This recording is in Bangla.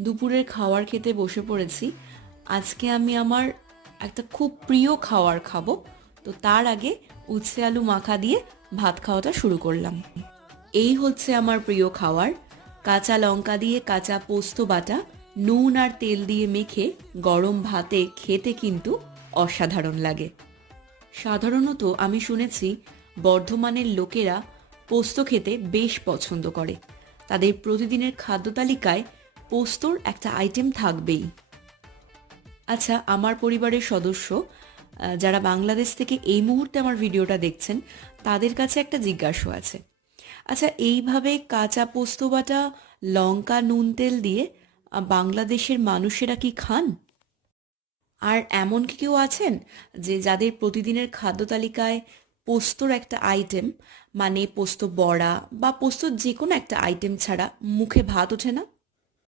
দুপুরের খাবার খেতে বসে পড়েছি। আজকে আমি আমার একটা খুব প্রিয় খাবার খাবো। তো তার আগে উচ্ছে আলু মাখা দিয়ে ভাত খাওয়াটা শুরু করলাম। এই হচ্ছে আমার প্রিয় খাবার। কাঁচা লঙ্কা দিয়ে কাঁচা পোস্ত বাটা, নুন আর তেল দিয়ে মেখে গরম ভাতে খেতে কিন্তু অসাধারণ লাগে। সাধারণত আমি শুনেছি বর্ধমানের লোকেরা পোস্ত খেতে বেশ পছন্দ করে। তাদের প্রতিদিনের খাদ্য তালিকায় পোস্তর একটা আইটেম থাকবেই। আচ্ছা, আমার পরিবারের সদস্য যারা বাংলাদেশ থেকে এই মুহূর্তে আমার ভিডিওটা দেখছেন, তাদের কাছে একটা জিজ্ঞাসা আছে। আচ্ছা, এইভাবে কাঁচা পোস্ত বাটা লঙ্কা নুন তেল দিয়ে বাংলাদেশের মানুষেরা কি খান? আর এমন কি কেউ আছেন যে যাদের প্রতিদিনের খাদ্য তালিকায় পোস্তর একটা আইটেম, মানে পোস্ত বড়া বা পোস্তর যে কোনো একটা আইটেম ছাড়া মুখে ভাত ওঠে না?